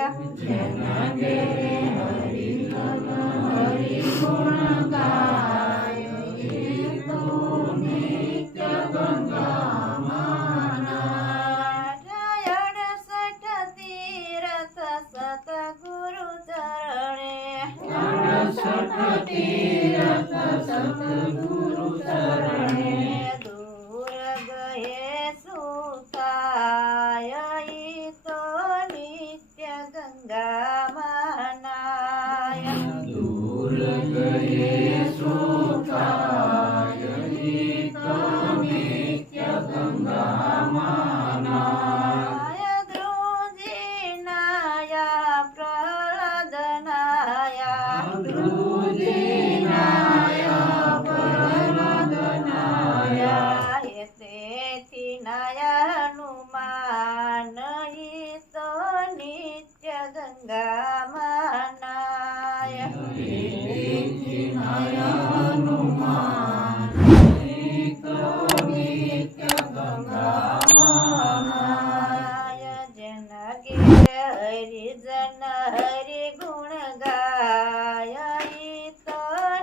જેના ઘેરે હરિજન હરિગુણ ગાય એ તો નિત્ય ગંગામાના. જયણ સઠ તીરથ સતગુરુ ચરણે 68 તીરથ સતગુરુ ચરણે દૂર ગયે સુતાય ઈ તો નિત્ય ગંગામાનાય. દૂર ગયે સુખાય ઈ તો નિત્ય ગંગામાના. ધ્રુજીનાયા પ્રહલાદનાયા ધ્રુજીનાયા પ્રહલાદનાયા તેથી નાયા હનુમાન ઈ તો નિત્ય ગંગામાનાય. હનુમાન ઈ તો નિત્ય ગંગામાના. જેના ઘેરે હરિજન હરિગુણ ગાય ઈ તો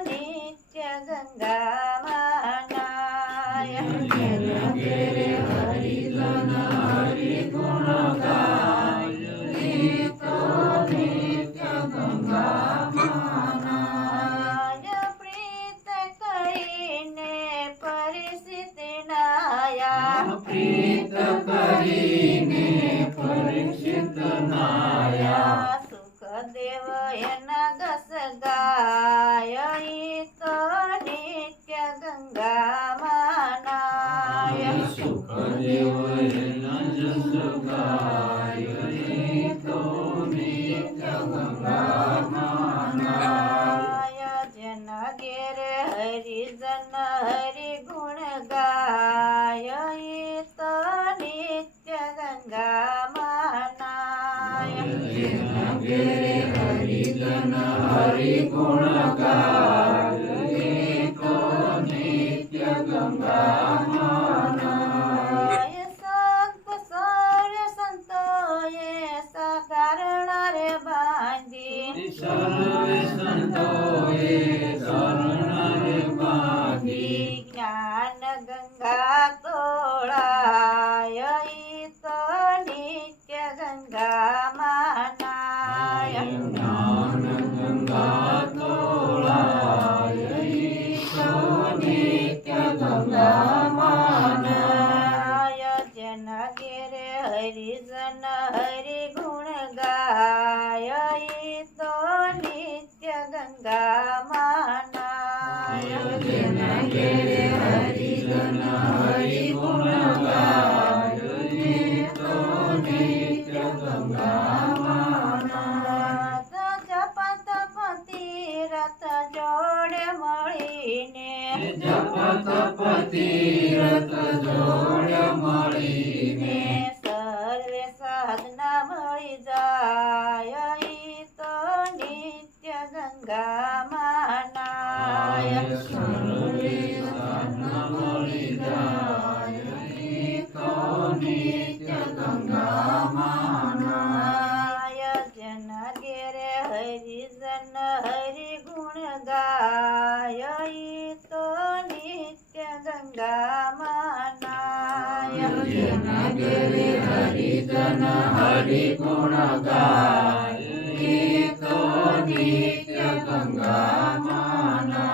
નિત્ય ગંગામાનાય. જેના ઘેરે હરિજન હરિગુણ ગાય ઈ તો નિત્ય ગંગામાના. પ્રીત કરીને પરિસ્થિત નાયા પ્રીત કરીને પરીક્ષિત નાયા સુખદેવ એના ગસ ગાય ઈ તો નિત્ય ગંગામાનાય. સુખદેવ એના જસ ગાય ઈ તો નિત્ય ગંગામાના. જેના ઘેરે હરિજન હરિગુણ ગાય ઈ તો નિત્ય ગંગામાનાય. જેના ઘેરે હરિજન હરિગુણ ગાય ઈ તો નિત્ય ગંગામાના. સંત સૌર્ય સંતોએ સકારણા રે બાંધી સર્વે સંતોએ શરણ રે બાંધી જ્ઞાન ગંગા તોળાય ઈ તો નિત્ય ગંગામાનાય. જ્ઞાન ગંગા તોળાય ઈ તો નિત્ય ગંગામાના. જેના ઘેરે હરિજન હરિગુણ ગાય ઈ તો નિત્ય ગંગામાનાય. જેના ઘેરે હરિજન હરિગુણ ગાય ઈ તો નિત્ય ગંગામાના. જપ તપ તીરથ જોડે મળીને જપ તપ તીરથ જોડ મળીને સર્વે સાધના મળી જાય ઈ તો નિત્ય ગંગામાનાય. સર્વે સાધના મળી જાય ઈ તો નિત્ય ગંગામાના. જેના ઘેરે હરિજન હરિગુણ ગાય ઈ તો નિત્ય ગંગામાનાય. જેના ઘેરે હરિજન હરિગુણ ગાય ઈ તો નિત્ય ગંગામાના.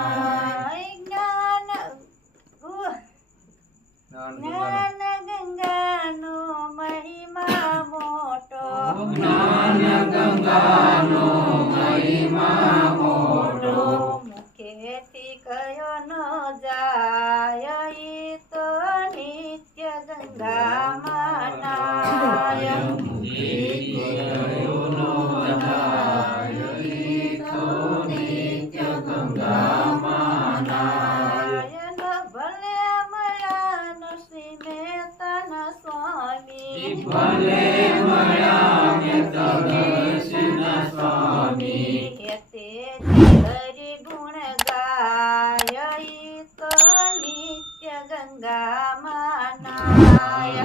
જ્ઞાન ગંગાનો મહિમા મોટો જ્ઞાન ગંગાનો મહિમા મોટો મુખેથી કયો ન જાય ઈ તો નિત્ય ગંગામાનાય. નિત્ય ગંગામાના. ભલે મળ્યા નરસિંહ મહેતાના સ્વામી ભલે મળ્યા મેતરસિંહના સ્વામી તે હરિગુણ ગાય ઈ તો નિત્ય ગંગામાનાય.